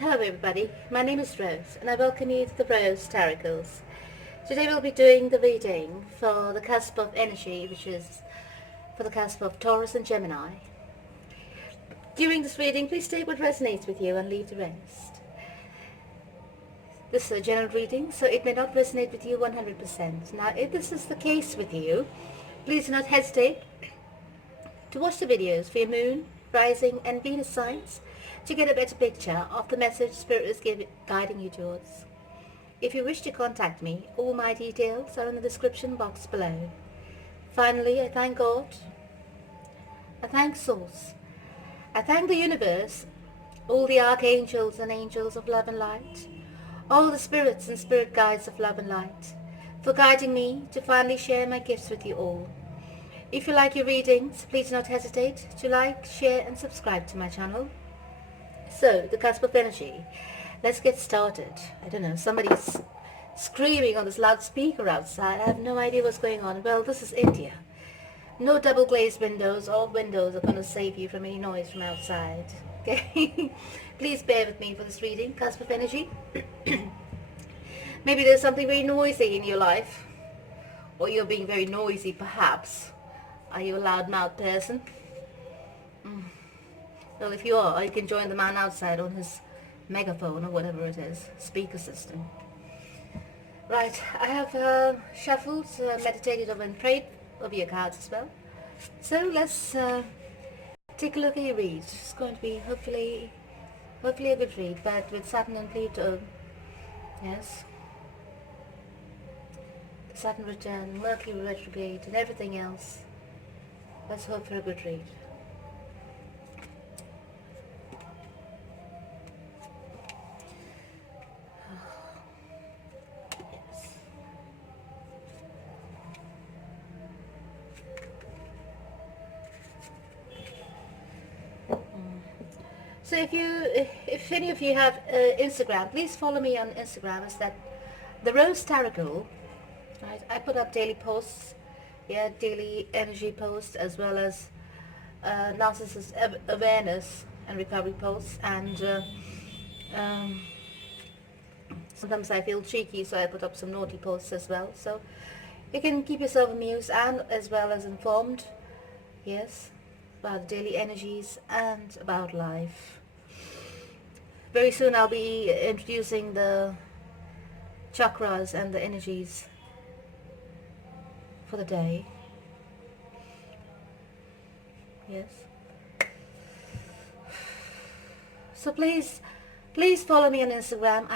Hello everybody, my name is Rose and I welcome you to the Rose Tarocles. Today we'll be doing the reading for the cusp of energy, which is for the cusp of Taurus and Gemini. During this reading, please take what resonates with you and leave the rest. This is a general reading, so it may not resonate with you 100%. Now, if this is the case with you, please do not hesitate to watch the videos for your moon, rising and Venus signs to get a better picture of the message Spirit is guiding you towards. If you wish to contact me, all my details are in the description box below. Finally, I thank God, I thank Source, I thank the universe, all the archangels and angels of love and light, all the spirits and spirit guides of love and light, for guiding me to finally share my gifts with you all. If you like your readings, please do not hesitate to like, share and subscribe to my channel. So, the cusp of energy. Let's get started. I don't know, somebody's screaming on this loudspeaker outside. I have no idea what's going on. Well, this is India. No double glazed windows. All windows are going to save you from any noise from outside. Okay? Please bear with me for this reading, cusp of energy. Maybe there's something very noisy in your life. Or you're being very noisy, perhaps. Are you a loudmouth person? Well, if you are, you can join the man outside on his megaphone or whatever it is, speaker system. Right, I have shuffled, meditated over and prayed over your cards as well. So let's take a look at your read. It's going to be hopefully a good read, but with Saturn and Pluto, yes. Saturn return, Mercury retrograde and everything else. Let's hope for a good read. So if any of you have Instagram, please follow me on Instagram. It's that the Rose Tarocle. Right, I put up daily posts, daily energy posts, as well as narcissist awareness and recovery posts. And sometimes I feel cheeky, so I put up some naughty posts as well. So you can keep yourself amused and as well as informed, yes, about daily energies and about life. Very soon I'll be introducing the chakras and the energies for the day. Yes. So please follow me on Instagram.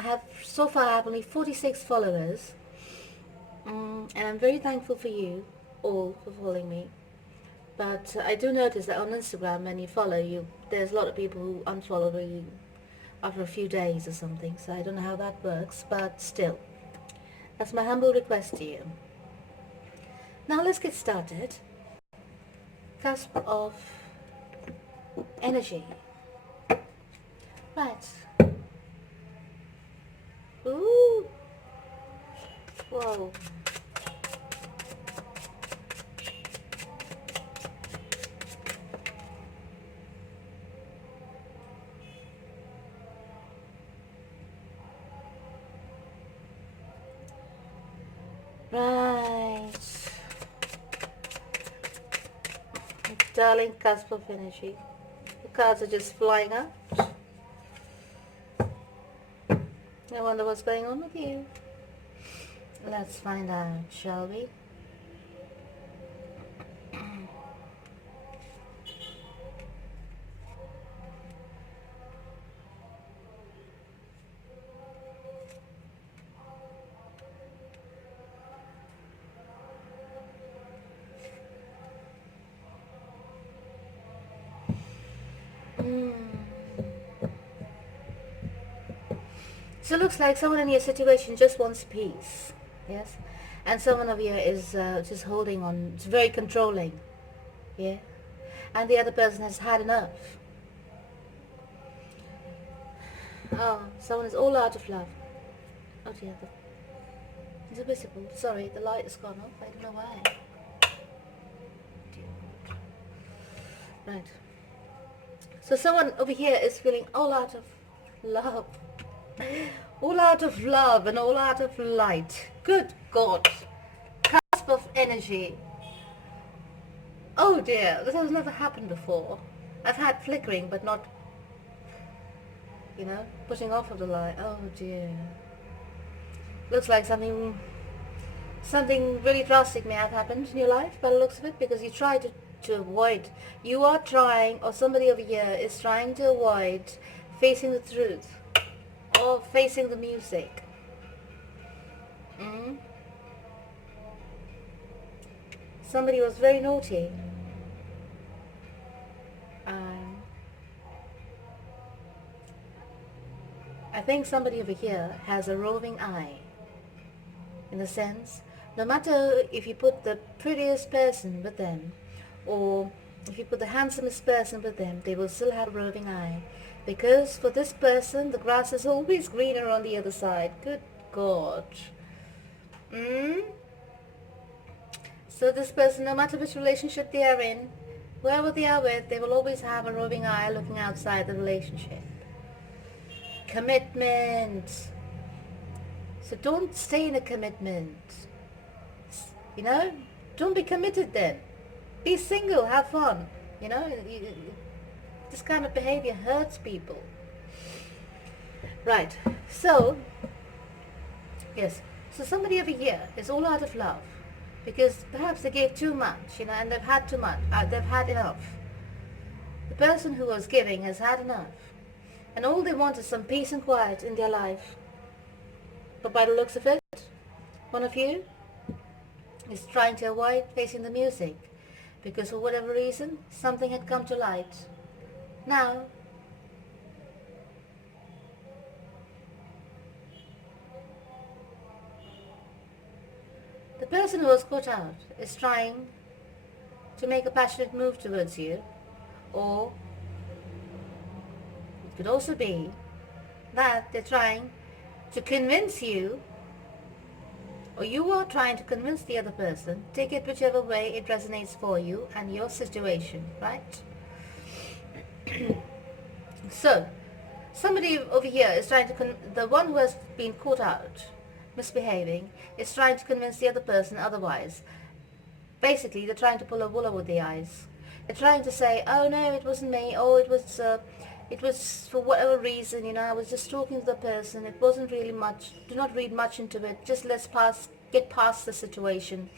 So far I have only 46 followers. And I'm very thankful for you all for following me. But I do notice that on Instagram, when you follow you, there's a lot of people who unfollow you after a few days or something. So I don't know how that works, but still, that's my humble request to you. Now let's get started. Cusp of energy. Right. Ooh. Whoa. Right. Darling cusp of energy. The cards are just flying out. I wonder what's going on with you. Let's find out, shall we? So it looks like someone in your situation just wants peace, yes? And someone of you is just holding on, it's very controlling, yeah? And the other person has had enough. Oh, someone is all out of love. Oh dear, it's invisible. Sorry, the light has gone off, I don't know why. Right. So someone over here is feeling all out of love. All out of love and all out of light. Good God. Cusp of energy. Oh dear, this has never happened before. I've had flickering, but not, pushing off of the light. Oh dear. Looks like something really drastic may have happened in your life by the looks of it, because you try to avoid. You are trying, or somebody over here is trying to avoid facing the truth or facing the music. Somebody was very naughty. I think somebody over here has a roving eye, in the sense, no matter if you put the prettiest person with them, or if you put the handsomest person with them, they will still have a roving eye. Because for this person, the grass is always greener on the other side. Good God. So this person, no matter which relationship they are in, whoever they are with, they will always have a roving eye looking outside the relationship. Commitment. So don't stay in a commitment. Don't be committed then. Be single, have fun. This kind of behavior hurts people. Right. So, yes. So somebody over here is all out of love, because perhaps they gave too much, and they've had too much. They've had enough. The person who was giving has had enough. And all they want is some peace and quiet in their life. But by the looks of it, one of you is trying to avoid facing the music, because for whatever reason, something had come to light. Now, the person who was caught out is trying to make a passionate move towards you, or it could also be that they're trying to convince you, or you are trying to convince the other person. Take it whichever way it resonates for you and your situation, right? So, somebody over here is trying to, the one who has been caught out misbehaving is trying to convince the other person otherwise. Basically, they're trying to pull a wool over the eyes. They're trying to say, oh no, it wasn't me, oh it was for whatever reason, I was just talking to the person, it wasn't really much, do not read much into it, just let's get past the situation,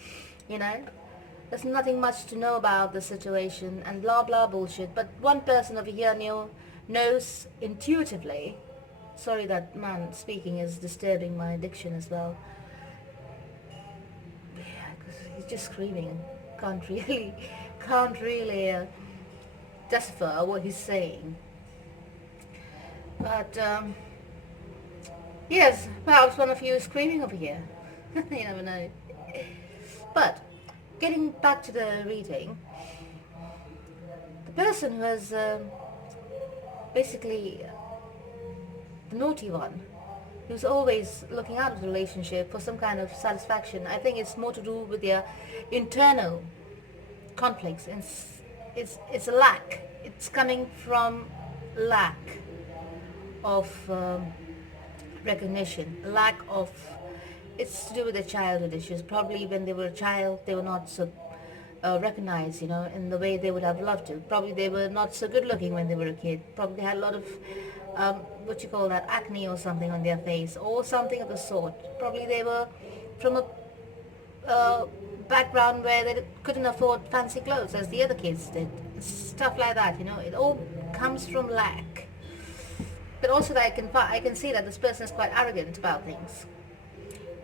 there's nothing much to know about the situation, and blah blah bullshit. But one person over here knows intuitively. Sorry, that man speaking is disturbing my diction as well. Yeah, because he's just screaming and can't really decipher what he's saying. But yes, perhaps one of you is screaming over here. You never know. But getting back to the reading, the person who has basically the naughty one, who's always looking out of the relationship for some kind of satisfaction, I think it's more to do with their internal conflicts. It's a lack. It's coming from lack of recognition, lack of, it's to do with their childhood issues. Probably when they were a child, they were not so recognized, in the way they would have loved to. Probably they were not so good looking when they were a kid. Probably they had a lot of, acne or something on their face, or something of the sort. Probably they were from a background where they couldn't afford fancy clothes as the other kids did. Stuff like that, it all comes from lack. But also that I can see that this person is quite arrogant about things.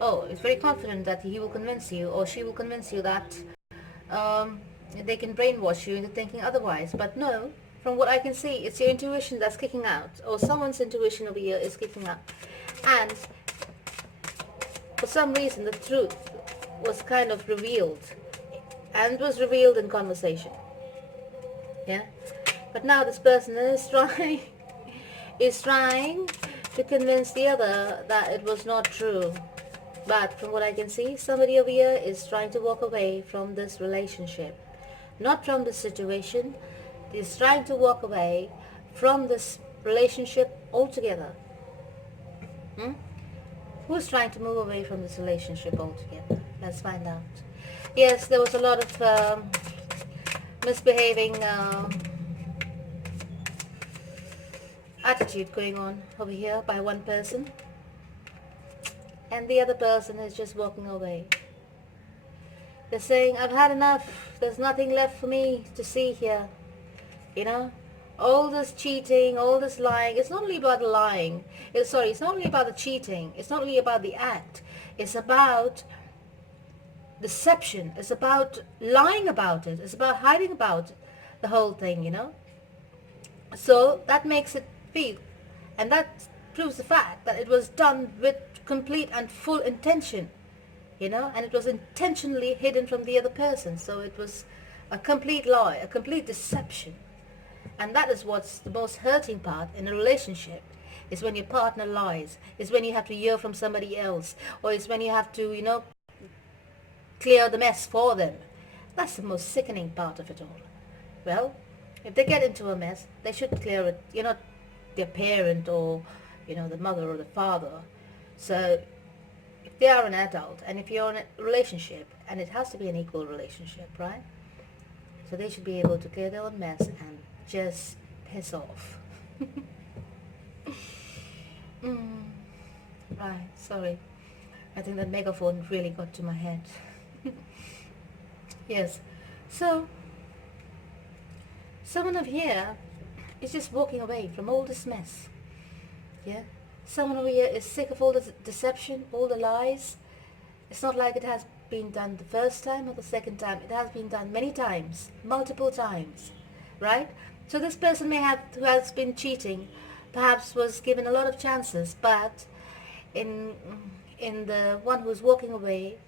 Oh, it's very confident that he will convince you, or she will convince you that they can brainwash you into thinking otherwise. But no, from what I can see, it's your intuition that's kicking out, or someone's intuition over here is kicking out. And for some reason, the truth was kind of revealed, and was revealed in conversation. Yeah? But now this person is trying to convince the other that it was not true. But from what I can see, somebody over here is trying to walk away from this relationship. Not from the situation. Is trying to walk away from this relationship altogether? Who's trying to move away from this relationship altogether? Let's find out. Yes, there was a lot of misbehaving attitude going on over here by one person, and the other person is just walking away. They're saying, I've had enough, there's nothing left for me to see here. You know, all this cheating, all this lying, it's not only about the lying, it's not only about the cheating, it's not only about the act, it's about deception, it's about lying about it, it's about hiding about the whole thing, you know. So that makes it feel, and that proves the fact that it was done with complete and full intention, you know, and it was intentionally hidden from the other person. So it was a complete lie, a complete deception. And that is what's the most hurting part in a relationship, is when your partner lies, is when you have to hear from somebody else, or is when you have to, you know, clear the mess for them. That's the most sickening part of it all. Well, if they get into a mess, they should clear it. You're not their parent, or, you know, the mother or the father. So if they are an adult, and if you're in a relationship, and it has to be an equal relationship, right? So they should be able to clear their own mess and just piss off. Right, sorry. I think that megaphone really got to my head. Yes. So someone over here is just walking away from all this mess. Yeah. Someone over here is sick of all the deception, all the lies. It's not like it has been done the first time or the second time. It has been done many times, multiple times, right? So this person who has been cheating, perhaps was given a lot of chances, but in the one who's walking away,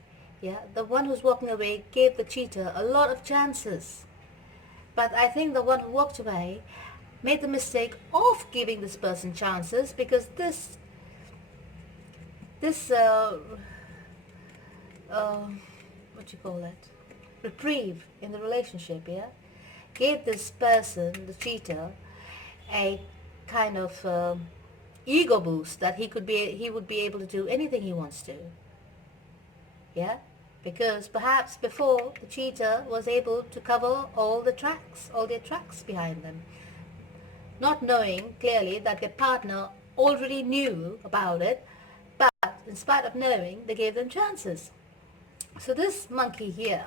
yeah, the one who's walking away gave the cheater a lot of chances. But I think the one who walked away made the mistake of giving this person chances, because this what you call that, reprieve in the relationship, yeah, gave this person, the cheater, a kind of ego boost that he would be able to do anything he wants to. Yeah, because perhaps before, the cheater was able to cover all their tracks behind them, not knowing clearly that their partner already knew about it, but in spite of knowing, they gave them chances. So this monkey here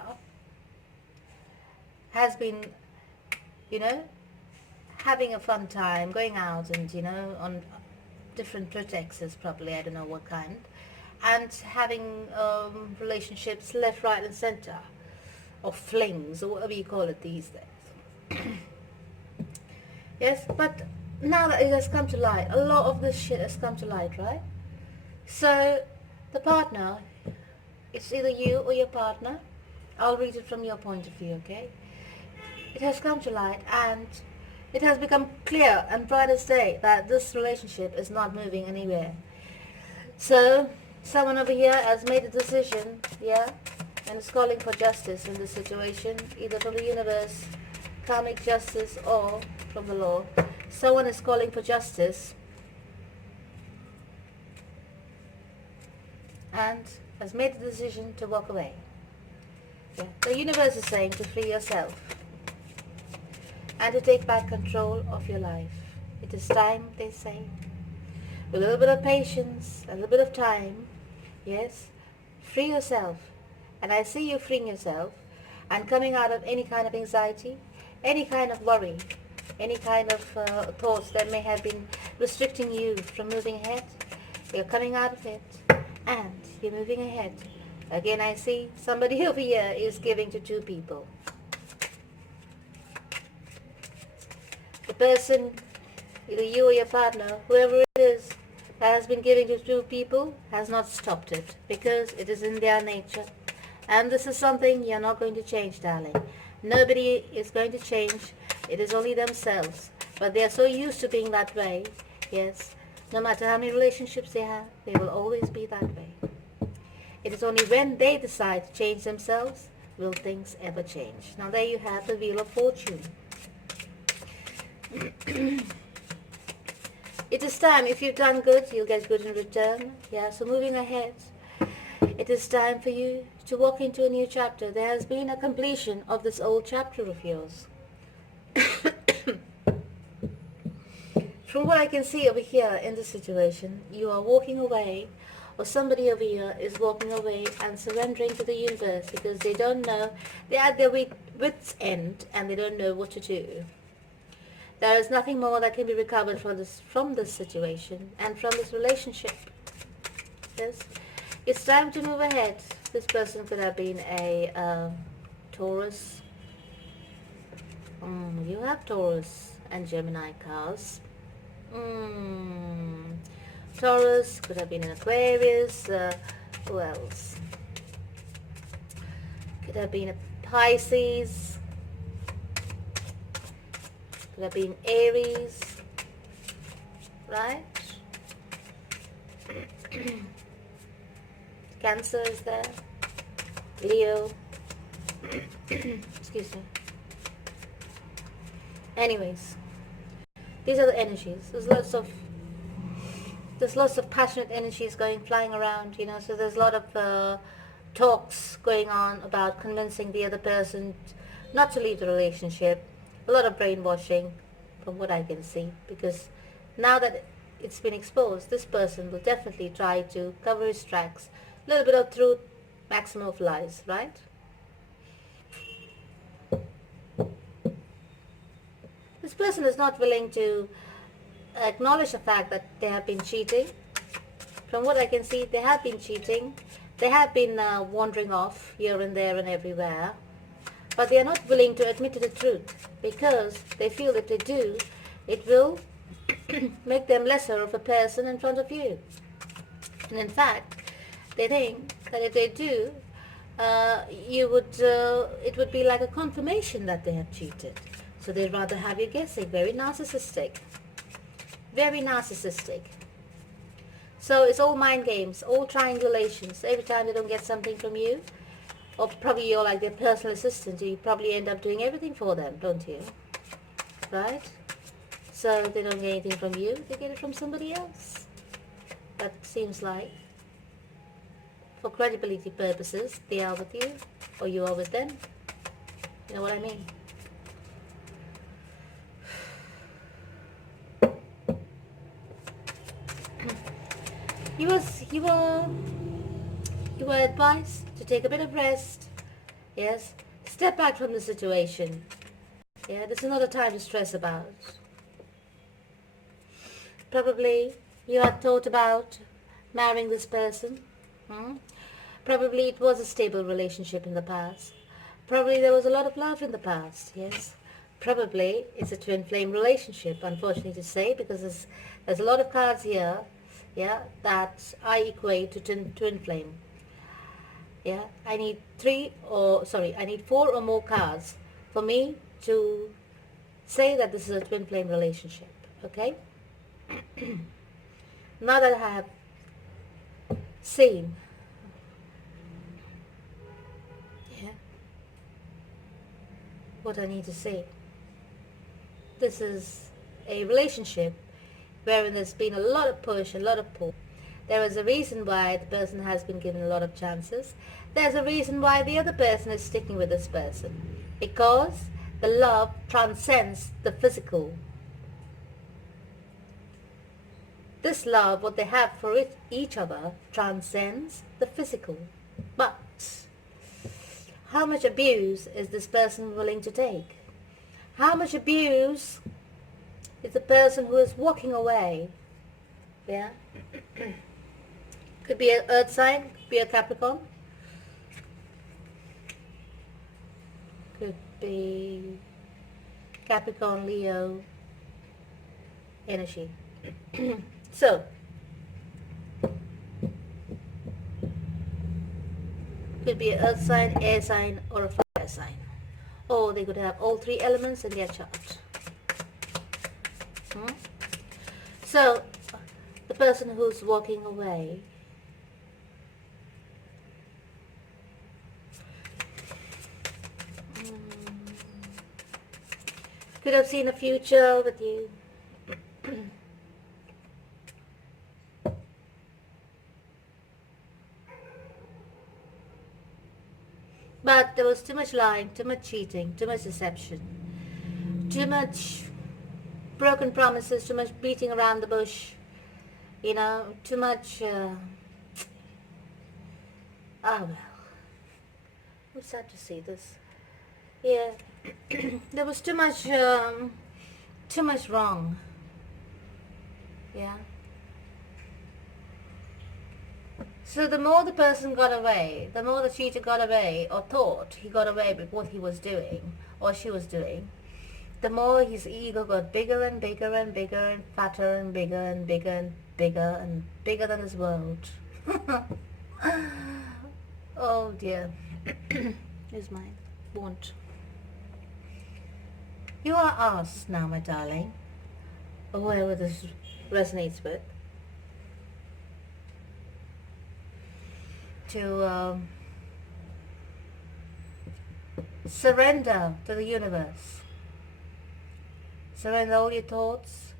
has been, you know, having a fun time, going out and, you know, on different pretexts, probably, I don't know what kind, and having relationships left, right and center, or flings, or whatever you call it these days. Yes, but now that it has come to light, a lot of this shit has come to light, right? So the partner, it's either you or your partner. I'll read it from your point of view, okay? It has come to light, and it has become clear and bright as day that this relationship is not moving anywhere. So someone over here has made a decision, yeah, and is calling for justice in this situation, either from the universe, karmic justice, or from the law. Someone is calling for justice and has made the decision to walk away. Yeah. The universe is saying to free yourself and to take back control of your life. It is time, they say. A little bit of patience, a little bit of time. Yes, free yourself. And I see you freeing yourself and coming out of any kind of anxiety, any kind of worry, any kind of thoughts that may have been restricting you from moving ahead. You're coming out of it and you're moving ahead. Again, I see somebody over here is giving to two people. The person, either you or your partner, whoever it is, that has been giving to two people, has not stopped it, because it is in their nature. And this is something you're not going to change, darling. Nobody is going to change. It is only themselves. But they are so used to being that way, yes. No matter how many relationships they have, they will always be that way. It is only when they decide to change themselves will things ever change. Now there you have the Wheel of Fortune. It is time. If you've done good, you'll get good in return. Yeah, so moving ahead. It is time for you to walk into a new chapter. There has been a completion of this old chapter of yours. From what I can see over here in this situation, you are walking away, or somebody over here is walking away and surrendering to the universe because they don't know, they're at their wits' end and they don't know what to do. There is nothing more that can be recovered from this situation and from this relationship. Yes, it's time to move ahead. This person could have been a Taurus. You have Taurus and Gemini cards. Taurus could have been an Aquarius. Who else? Could have been a Pisces. Could have been Aries. Right? Cancer is there. Leo. Excuse me. Anyways, these are the energies. There's lots of passionate energies flying around, you know, so there's a lot of talks going on about convincing the other person not to leave the relationship. A lot of brainwashing from what I can see, because now that it's been exposed, this person will definitely try to cover his tracks. A little bit of truth, maximum of lies, right? This person is not willing to acknowledge the fact that they have been cheating. From what I can see, they have been cheating. They have been wandering off here and there and everywhere. But they are not willing to admit to the truth because they feel if they do, it will make them lesser of a person in front of you. And in fact, they think that if they do, it would be like a confirmation that they have cheated. So they'd rather have you guessing. Very narcissistic. Very narcissistic. So it's all mind games, all triangulations. Every time they don't get something from you, or probably you're like their personal assistant, you probably end up doing everything for them, don't you? Right? So they don't get anything from you, they get it from somebody else. That seems like, for credibility purposes, they are with you, or you are with them. You know what I mean? You were advised to take a bit of rest. Yes, step back from the situation. Yeah, this is not a time to stress about. Probably you had thought about marrying this person. Probably it was a stable relationship in the past. Probably there was a lot of love in the past. Yes, probably it's a twin flame relationship, unfortunately to say, because there's a lot of cards here. Yeah, that I equate to twin flame. Yeah, I need 4 or more cards for me to say that this is a twin flame relationship. Okay? Now that I have seen, what I need to say, this is a relationship wherein there's been a lot of push, a lot of pull. There is a reason why the person has been given a lot of chances. There's a reason why the other person is sticking with this person. Because the love transcends the physical. This love, what they have for each other, transcends the physical. But how much abuse is this person willing to take? How much abuse is the person who is walking away? Yeah? Could be an earth sign, could be a Capricorn. Could be Capricorn, Leo energy. So, could be an earth sign, air sign, or a fire sign. Or they could have all 3 elements in their chart. So, the person who's walking away could have seen a future with you. But there was too much lying, too much cheating, too much deception, too much broken promises, too much beating around the bush, you know, too much, well, I'm sad to see this. Yeah, there was too much wrong. Yeah. So the more the person got away, the more the cheater got away, or thought he got away with what he was doing, or she was doing, the more his ego got bigger and bigger and bigger and fatter and bigger and bigger and bigger and bigger than his world. Oh dear. Here's my want. You are asked now, my darling, or whoever this resonates with, to surrender to the universe. Surrender all your thoughts,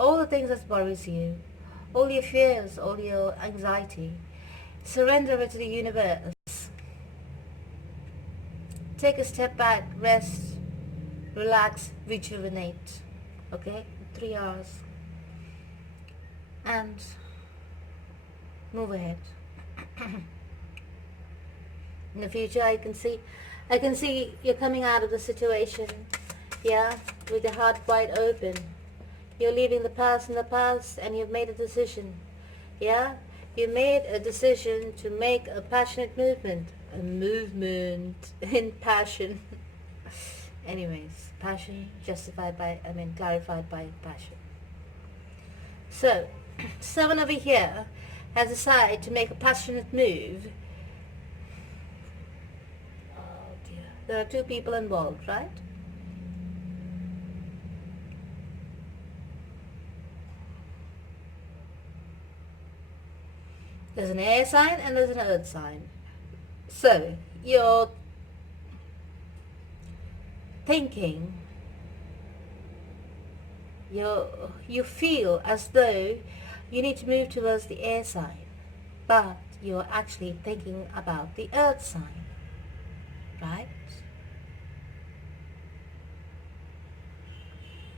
all the things that worries you, all your fears, all your anxiety. Surrender it to the universe. Take a step back, rest, relax, rejuvenate. Okay? 3 hours. And move ahead. In the future, I can see you're coming out of the situation, yeah, with your heart wide open. You're leaving the past in the past, and you've made a decision, yeah. You made a decision to make a passionate movement, a movement in passion. Anyways, passion clarified by passion. So, someone over here has decided to make a passionate move. Oh dear. There are 2 people involved, right? There's an air sign and there's an earth sign. So, you're thinking, you feel as though you need to move towards the air sign, but you're actually thinking about the earth sign, right?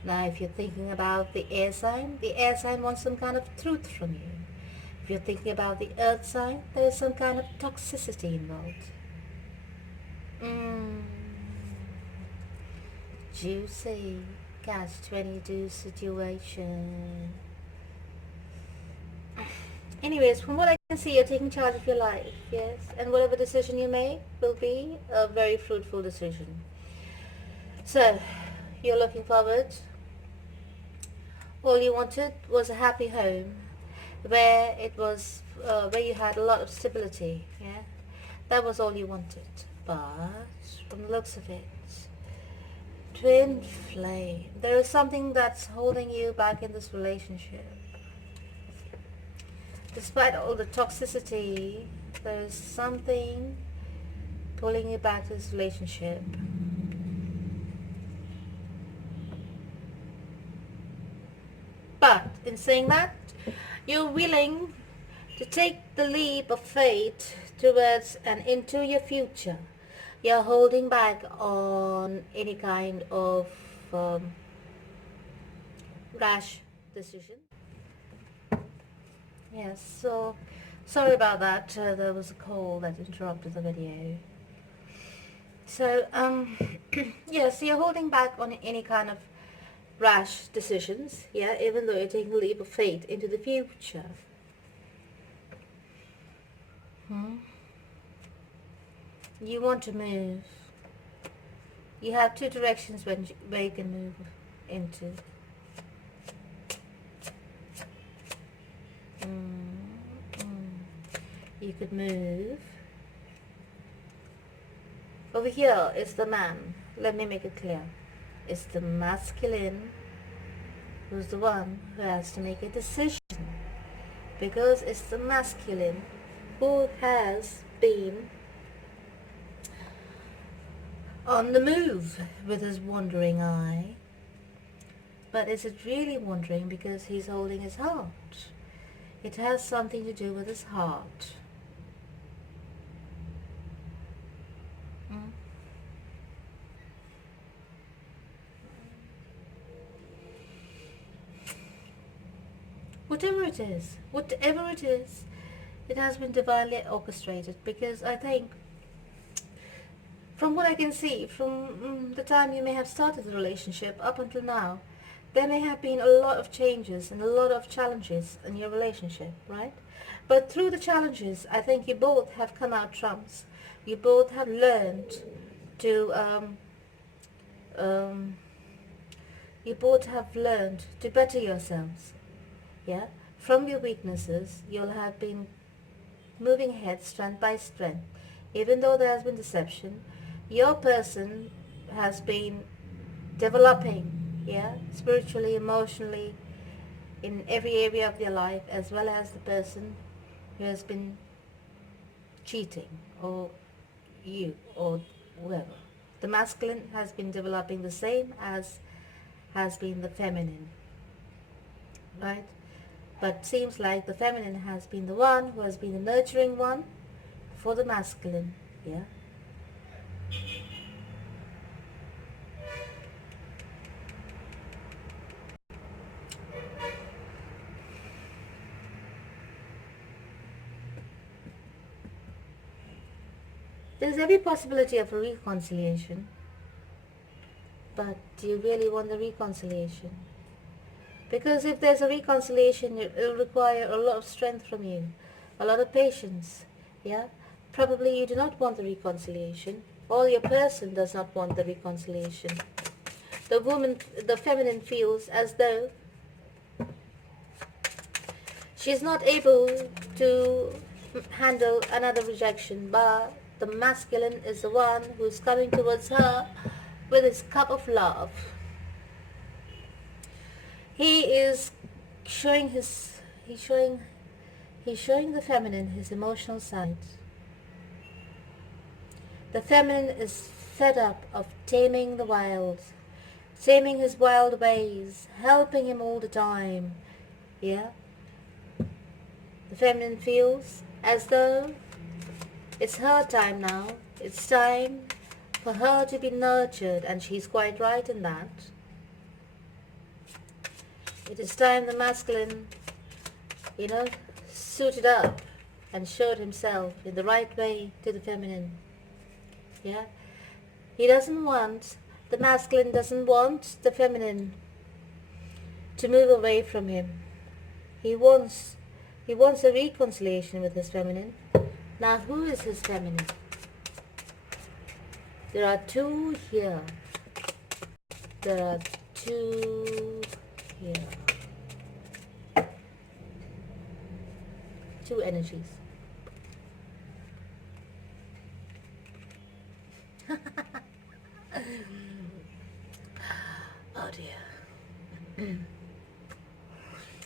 Now, if you're thinking about the air sign wants some kind of truth from you. If you're thinking about the earth sign, there's some kind of toxicity involved. Juicy catch-22 situation. Anyways, from what I can see, you're taking charge of your life, yes? And whatever decision you make will be a very fruitful decision. So, you're looking forward. All you wanted was a happy home, where you had a lot of stability, yeah? That was all you wanted. But, from the looks of it, twin flame, there is something that's holding you back in this relationship. Despite all the toxicity, there is something pulling you back to this relationship. But in saying that, you're willing to take the leap of faith towards and into your future. You're holding back on any kind of rash decision. Yes, so sorry about that. There was a call that interrupted the video. So, yes, you're holding back on any kind of rash decisions, yeah, even though you're taking a leap of faith into the future. You want to move. You have 2 directions where you can move into. You could move. Over here is the man. Let me make it clear. It's the masculine who's the one who has to make a decision. Because it's the masculine who has been on the move with his wandering eye. But is it really wandering because he's holding his heart? It has something to do with his heart. whatever it is, it has been divinely orchestrated, because I think, from what I can see, from the time you may have started the relationship up until now, there may have been a lot of changes and a lot of challenges in your relationship, right? But through the challenges, I think you both have come out trumps. You both have learned to, um, you both have learned to better yourselves, yeah? From your weaknesses, you'll have been moving ahead strength by strength. Even though there has been deception, your person has been developing, yeah, spiritually, emotionally, in every area of their life, as well as the person who has been cheating, or you, or whoever. The masculine has been developing the same as has been the feminine, right? But seems like the feminine has been the one who has been the nurturing one for the masculine, yeah? There's every possibility of a reconciliation, but do you really want the reconciliation? Because if there's a reconciliation, it'll require a lot of strength from you, a lot of patience, yeah? Probably you do not want the reconciliation, or your person does not want the reconciliation. The feminine feels as though she's not able to handle another rejection, but the masculine is the one who's coming towards her with his cup of love. He is showing he's showing the feminine his emotional side. The feminine is fed up of taming the wild, taming his wild ways, helping him all the time. Yeah? The feminine feels as though it's her time now. It's time for her to be nurtured, and she's quite right in that. It is time the masculine, suited up and showed himself in the right way to the feminine. Yeah? The masculine doesn't want the feminine to move away from him. He wants a reconciliation with his feminine. Now, who is his feminine? There are two here. There are two here. Two energies. Oh dear.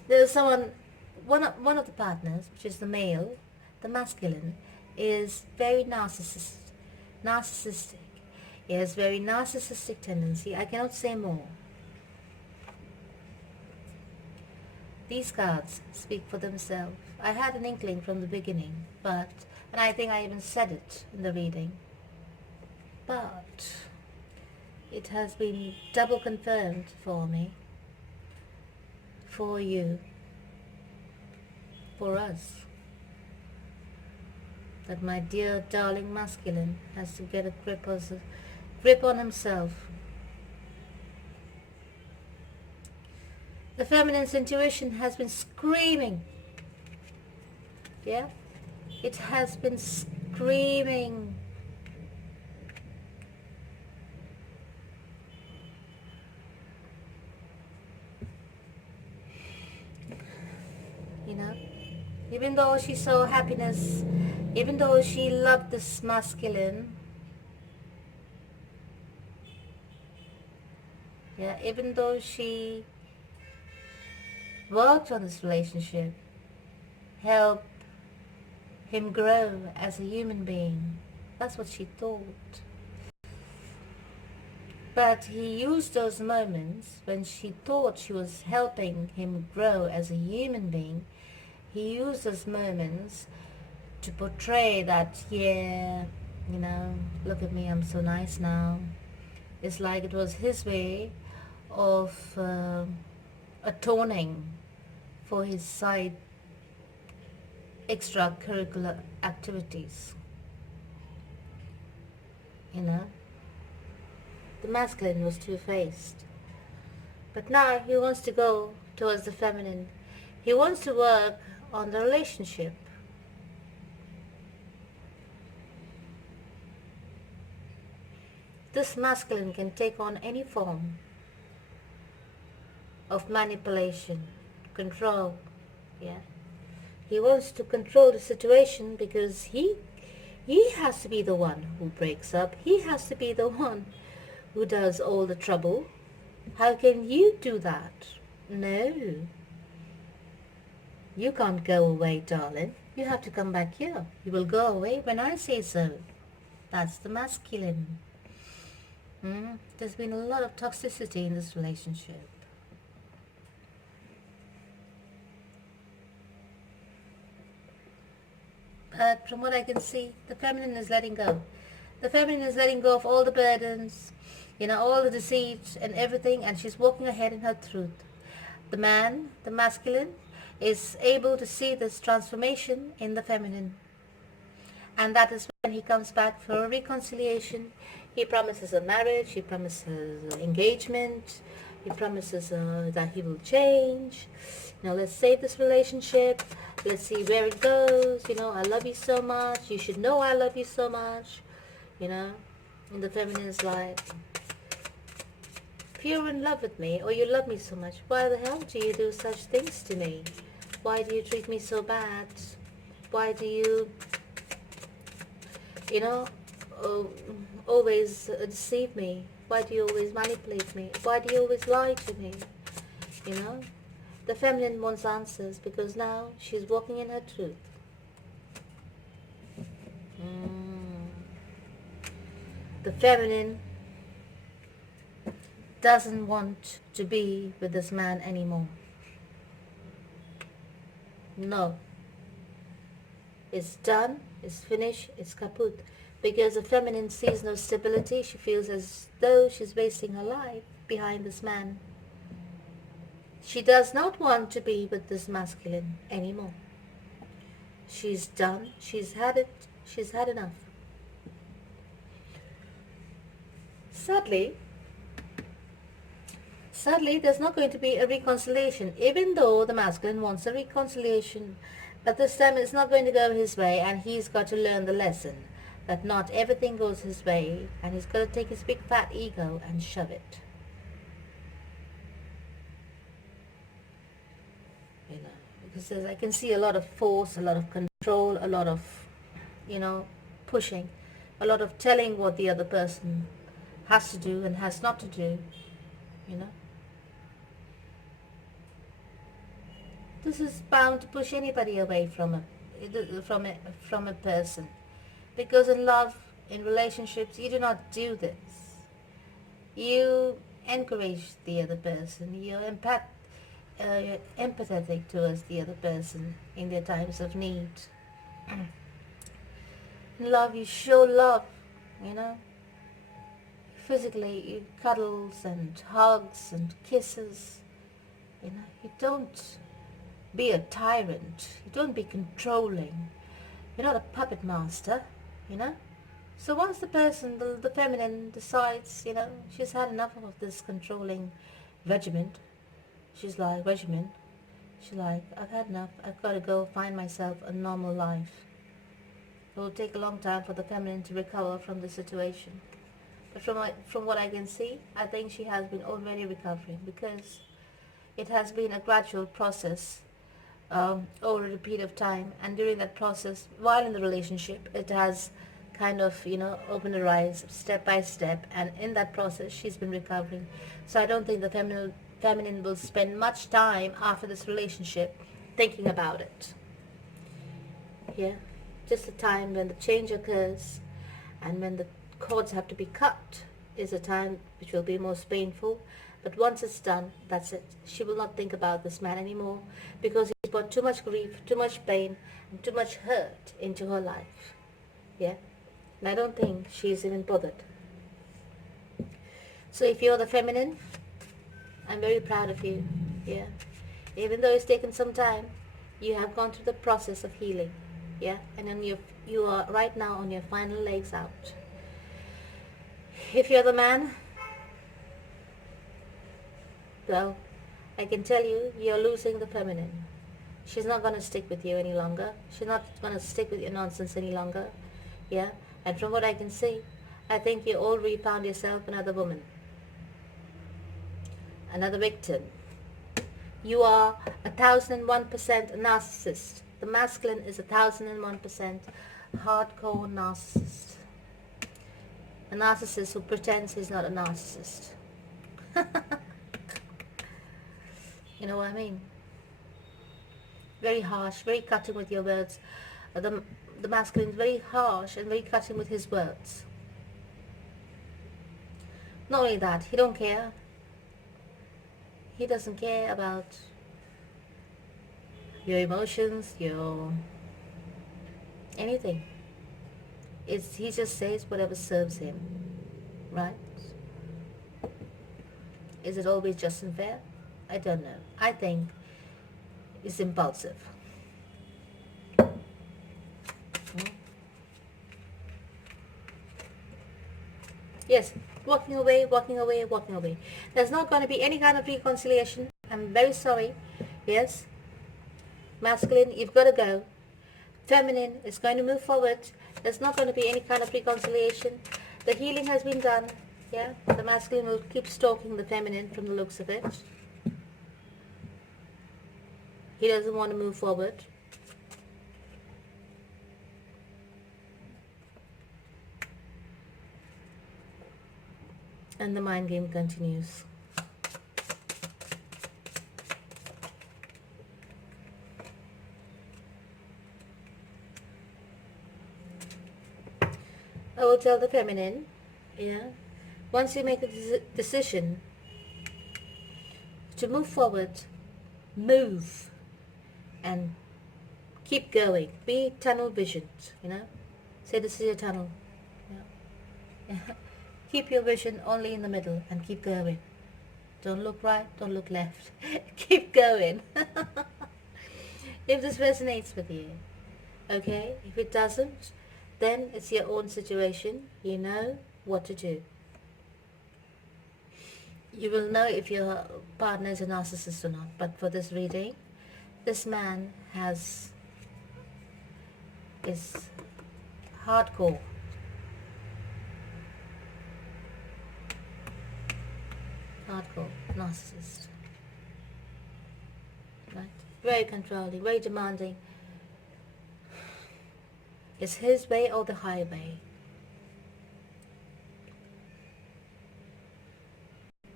There's one of the partners, which is the male, the masculine, is very narcissistic. He has very narcissistic tendency. I cannot say more. These cards speak for themselves. I had an inkling from the beginning, and I think I even said it in the reading, but it has been double confirmed for me, for you, for us, that my dear darling masculine has to get a grip on himself. The feminine's intuition has been screaming. Yeah? It has been screaming. Even though she saw happiness, even though she loved this masculine, yeah, even though she worked on this relationship, help him grow as a human being. That's what she thought. But he used those moments when she thought she was helping him grow as a human being. He used those moments to portray that, yeah, look at me, I'm so nice now. It's like it was his way of atoning for his side extracurricular activities. You know, the masculine was two-faced. But now he wants to go towards the feminine. He wants to work on the relationship. This masculine can take on any form of manipulation, control. Yeah. He wants to control the situation because he has to be the one who breaks up. He has to be the one who does all the trouble. How can you do that? No. You can't go away, darling. You have to come back here. You will go away when I say so. That's the masculine. There's been a lot of toxicity in this relationship. But from what I can see, the feminine is letting go. The feminine is letting go of all the burdens, all the deceit and everything, and she's walking ahead in her truth. The man, the masculine, is able to see this transformation in the feminine. And that is when he comes back for a reconciliation. He promises a marriage, he promises engagement, he promises that he will change. Let's save this relationship. Let's see where it goes. I love you so much. You should know I love you so much. In the feminine's life. If you're in love with me or you love me so much, why the hell do you do such things to me? Why do you treat me so bad? Why do you, always deceive me? Why do you always manipulate me? Why do you always lie to me? The feminine wants answers because now she's walking in her truth. The feminine doesn't want to be with this man anymore. No. It's done, it's finished, it's kaput. Because the feminine sees no stability, she feels as though she's wasting her life behind this man. She does not want to be with this masculine anymore. She's done, she's had it, she's had enough. Sadly, there's not going to be a reconciliation, even though the masculine wants a reconciliation. But this time it's not going to go his way, and he's got to learn the lesson that not everything goes his way, and he's got to take his big fat ego and shove it. Because I can see a lot of force, a lot of control, a lot of, pushing, a lot of telling what the other person has to do and has not to do, This is bound to push anybody away from a person. Because in love, in relationships, you do not do this. You encourage the other person. You're empathetic towards the other person in their times of need. In love, you show love, Physically, cuddles and hugs and kisses. You don't be a tyrant. You don't be controlling. You're not a puppet master, So once the person, the feminine, decides, she's had enough of this controlling regiment, she's like, I've had enough. I've got to go find myself a normal life. It will take a long time for the feminine to recover from the situation. But from what I can see, I think she has been already recovering, because it has been a gradual process over a period of time, and during that process, while in the relationship, it has kind of, opened her eyes step by step, and in that process, she's been recovering. So I don't think the feminine will spend much time after this relationship thinking about it. Yeah, just the time when the change occurs, and when the cords have to be cut is a time which will be most painful. But once it's done, that's it. She will not think about this man anymore, because he's brought too much grief, too much pain, and too much hurt into her life. Yeah? And I don't think she's even bothered. So if you're the feminine, I'm very proud of you. Yeah? Even though it's taken some time, you have gone through the process of healing. Yeah, and then you are right now on your final legs out. If you're the man, well, I can tell you, you're losing the feminine. She's not going to stick with you any longer. She's not going to stick with your nonsense any longer. Yeah, and from what I can see, I think you already found yourself another woman, another victim. You are 1001% a narcissist. The masculine is 1001% hardcore narcissist. A narcissist who pretends he's not a narcissist. You know what I mean? Very harsh, very cutting with your words. The masculine is very harsh and very cutting with his words. Not only that, he don't care. He doesn't care about your emotions, your anything. He just says whatever serves him, right? Is it always just and fair? I don't know. I think it's impulsive. Yes, walking away, walking away, walking away. There's not going to be any kind of reconciliation. I'm very sorry. Yes. Masculine, you've got to go. Feminine is going to move forward. There's not going to be any kind of reconciliation. The healing has been done. Yeah. The masculine will keep stalking the feminine from the looks of it. He doesn't want to move forward. And the mind game continues. I will tell the feminine, yeah, once you make a decision to move forward, move and keep going. Be tunnel visioned, you know. Say this is your tunnel. Yeah. Keep your vision only in the middle and keep going. Don't look right, don't look left. Keep going. If this resonates with you, okay. If it doesn't, then it's your own situation. You know what to do. You will know if your partner is a narcissist or not. But for this reading, this man is hardcore. Hardcore narcissist. Right? Very controlling, very demanding. It's his way or the highway.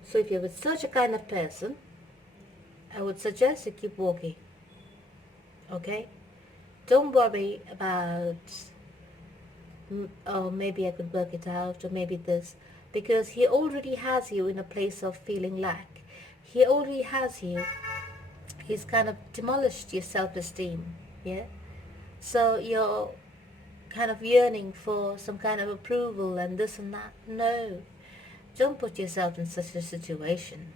So if you're with such a kind of person, I would suggest you keep walking. Okay? Don't worry about, oh, maybe I could work it out, or maybe this. Because he already has you in a place of feeling lack. He already has you. He's kind of demolished your self-esteem. Yeah? So you're kind of yearning for some kind of approval and this and that. No. Don't put yourself in such a situation.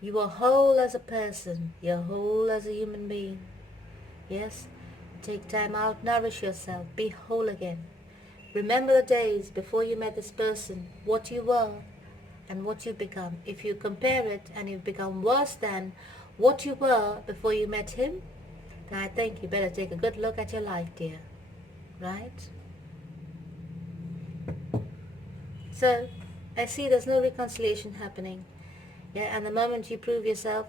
You are whole as a person. You're whole as a human being. Yes? Take time out, nourish yourself, be whole again. Remember the days before you met this person, what you were and what you've become. If you compare it and you've become worse than what you were before you met him, then I think you better take a good look at your life, dear. Right? So, I see there's no reconciliation happening. Yeah, and the moment you prove yourself,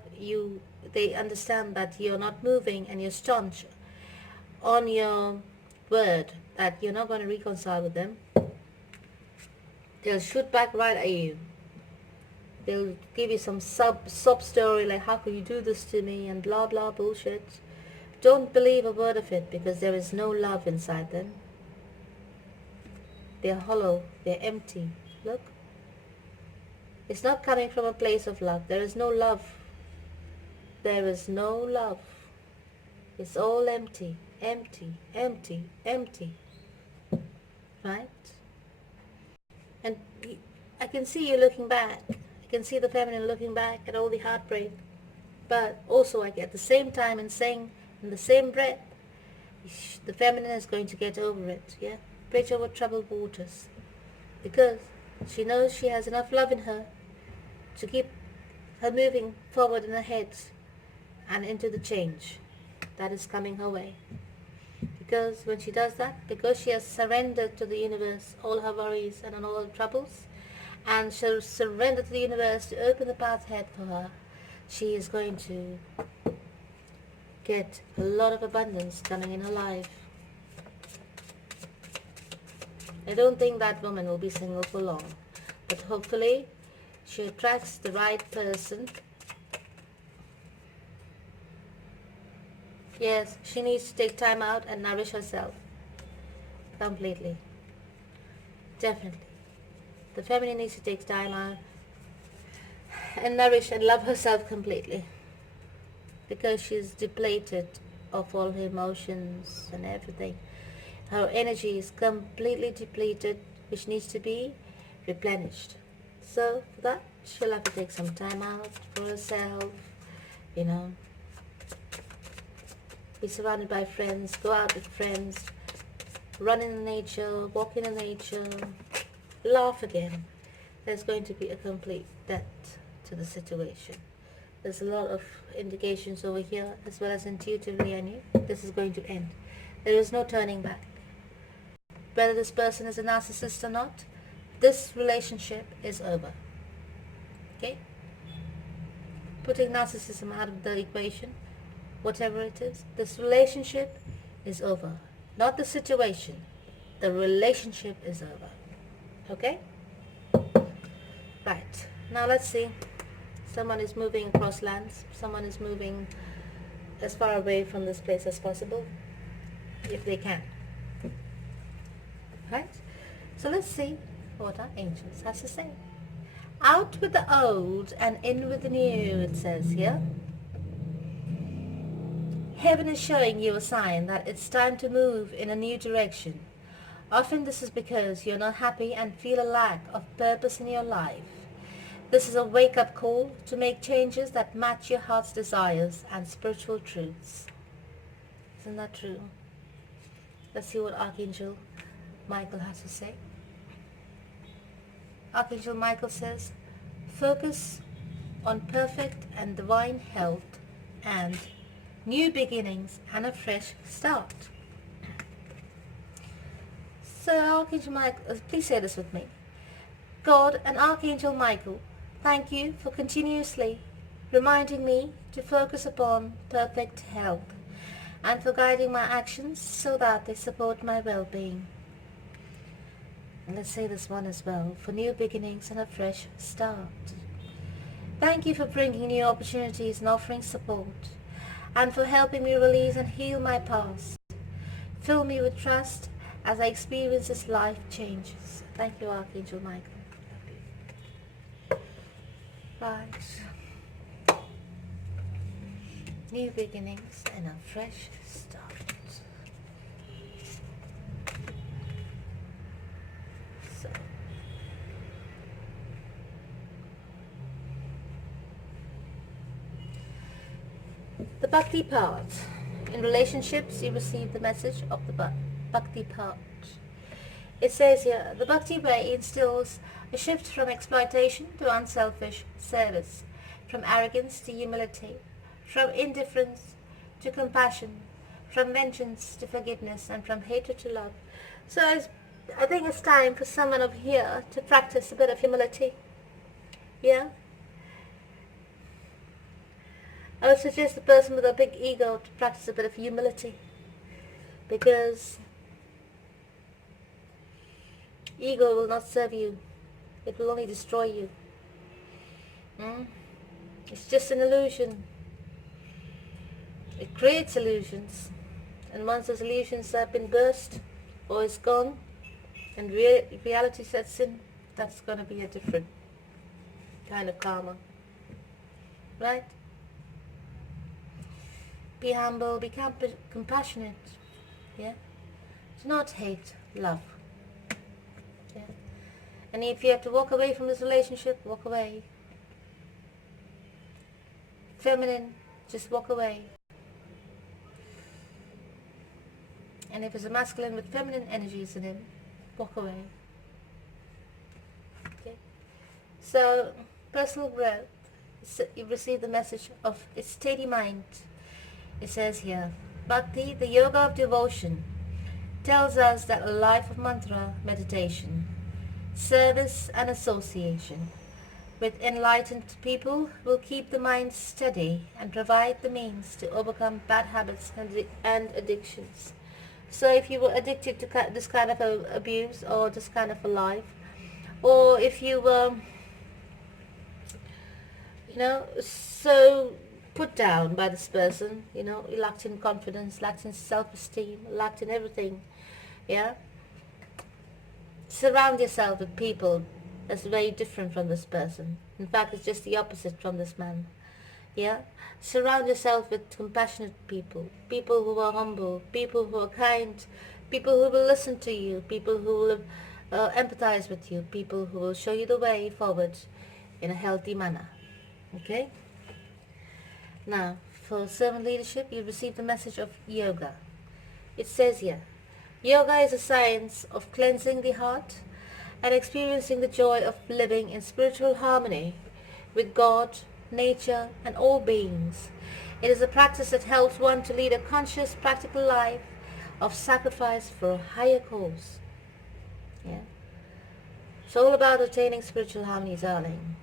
they understand that you're not moving and you're staunch on your word that you're not going to reconcile with them. They'll shoot back right at you. They'll give you some sub story like, how could you do this to me, and blah blah bullshit. Don't believe a word of it, because there is no love inside them. They're hollow, they're empty. Look, it's not coming from a place of love. There is no love. There is no love. It's all empty, empty, empty, empty. Right? And I can see you looking back. I can see the feminine looking back at all the heartbreak. But also at the same time and saying in the same breath, the feminine is going to get over it, yeah? Bridge over troubled waters. Because she knows she has enough love in her to keep her moving forward and ahead and into the change that is coming her way. Because when she does that, because she has surrendered to the universe all her worries and all her troubles, and she'll surrender to the universe to open the path ahead for her, she is going to get a lot of abundance coming in her life. I don't think that woman will be single for long, but hopefully she attracts the right person. Yes, she needs to take time out and nourish herself completely. Definitely. The feminine needs to take time out and nourish and love herself completely, because she's depleted of all her emotions and everything. Her energy is completely depleted, which needs to be replenished. So for that, she'll have to take some time out for herself, you know, be surrounded by friends, go out with friends, run in nature, walk in the nature, laugh again. There's going to be a complete depth to the situation. There's a lot of indications over here, as well as intuitively I knew this is going to end. There is no turning back. Whether this person is a narcissist or not, this relationship is over. Okay? Putting narcissism out of the equation, whatever it is, this relationship is over. Not the situation. The relationship is over. Okay? Right. Now let's see. Someone is moving across lands. Someone is moving as far away from this place as possible, if they can. Right? So let's see what our angels have to say. Out with the old and in with the new, it says here. Heaven is showing you a sign that it's time to move in a new direction. Often this is because you're not happy and feel a lack of purpose in your life. This is a wake-up call to make changes that match your heart's desires and spiritual truths. Isn't that true? Let's see what Archangel Michael has to say. Archangel Michael says, focus on perfect and divine health and new beginnings and a fresh start. So Archangel Michael, please say this with me. God and Archangel Michael, thank you for continuously reminding me to focus upon perfect health and for guiding my actions so that they support my well-being. And let's say this one as well, for new beginnings and a fresh start. Thank you for bringing new opportunities and offering support, and for helping me release and heal my past. Fill me with trust as I experience this life changes. Thank you, Archangel Michael. Right. New beginnings and a fresh start. So, the Bhakti part. In relationships, you receive the message of the Bhakti part. It says here, the Bhakti way instills a shift from exploitation to unselfish service, from arrogance to humility, from indifference to compassion, from vengeance to forgiveness, and from hatred to love. So I think it's time for someone over here to practice a bit of humility. Yeah? I would suggest the person with a big ego to practice a bit of humility, because ego will not serve you. It will only destroy you. It's just an illusion. It creates illusions. And once those illusions have been burst or is gone and reality sets in, that's going to be a different kind of karma. Right? Be humble, be compassionate. Yeah? Do not hate, love. Yeah? And if you have to walk away from this relationship, walk away. Feminine, just walk away. And if it's a masculine with feminine energies in him, walk away. Okay. So, personal growth. You receive the message of a steady mind. It says here, Bhakti, the yoga of devotion, tells us that a life of mantra meditation, service and association with enlightened people will keep the mind steady and provide the means to overcome bad habits and addictions. So if you were addicted to this kind of abuse or this kind of a life, or if you were, so put down by this person, you lacked in confidence, lacked in self-esteem, lacked in everything, yeah? Surround yourself with people that's very different from this person. In fact, it's just the opposite from this man, yeah? Surround yourself with compassionate people, people who are humble, people who are kind, people who will listen to you, people who will empathize with you, people who will show you the way forward in a healthy manner. Okay? Now, for servant leadership, you receive the message of yoga. It says here, yoga is a science of cleansing the heart and experiencing the joy of living in spiritual harmony with God, nature, and all beings. It is a practice that helps one to lead a conscious, practical life of sacrifice for a higher cause. Yeah? It's all about attaining spiritual harmony, darling.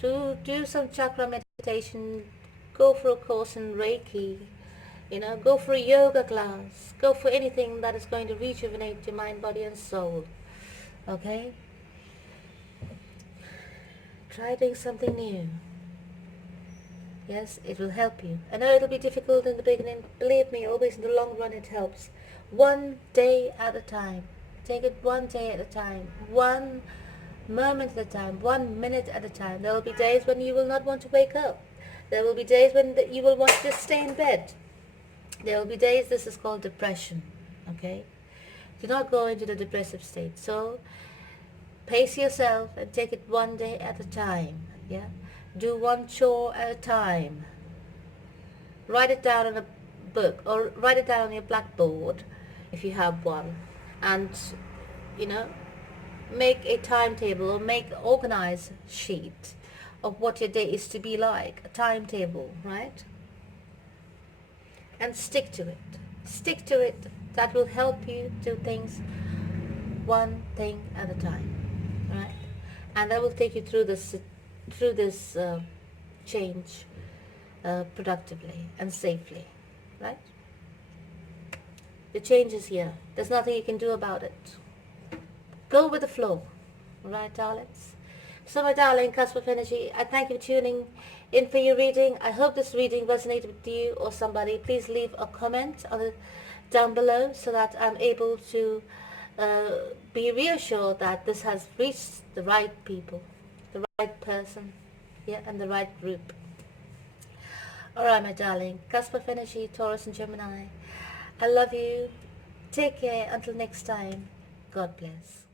To do some chakra meditation, go for a course in Reiki, go for a yoga class, go for anything that is going to rejuvenate your mind, body and soul. Okay? Try doing something new. Yes, it will help you. I know it'll be difficult in the beginning. Believe me, always in the long run it helps. One day at a time. Take it one day at a time. One moment at a time. 1 minute at a time. There will be days when you will not want to wake up. There will be days when you will want to just stay in bed. There will be days, this is called depression. Okay? Do not go into the depressive state. So, pace yourself and take it one day at a time. Yeah? Do one chore at a time. Write it down on a book or write it down on your blackboard if you have one. And, make a timetable or organize sheet of what your day is to be like. A timetable, right? And stick to it. Stick to it. That will help you do things one thing at a time, right? And that will take you through this change productively and safely, right? The change is here. There's nothing you can do about it. Go with the flow, right, darlings? So, my darling Cusp of Energy, I thank you for tuning in for your reading. I hope this reading resonated with you or somebody. Please leave a comment down below so that I'm able to be reassured that this has reached the right people, the right person, yeah, and the right group. Alright, my darling, Cusp of Energy, Taurus and Gemini, I love you. Take care until next time. God bless.